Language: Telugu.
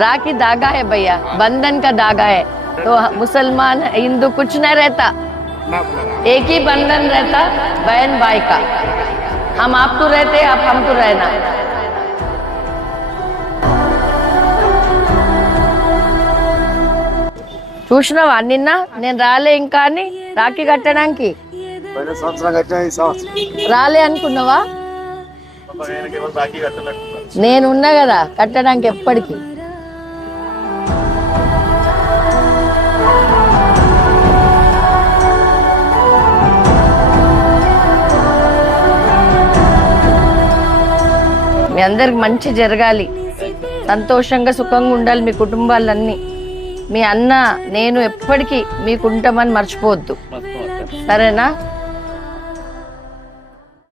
राखी धागा है भैया, बंधन का धागा है। तो मुसलमान हिंदू कुछ नहीं रहता, एक ही बंधन रहता बहन भाई का। हम आप तो रहते, आप हम तो रहना। చూసినావా నిన్న నేను రాలే ఇంకా అని రాఖీ కట్టడానికి రాలే అనుకున్నావా? నేను ఉన్నా కదా కట్టడానికి ఎప్పటికీ. మీ అందరికి మంచి జరగాలి, సంతోషంగా సుఖంగా ఉండాలి మీ కుటుంబాలన్నీ. మీ అన్న నేను ఎప్పటికీ మీకు ఉంటామని మర్చిపోవద్దు, సరేనా?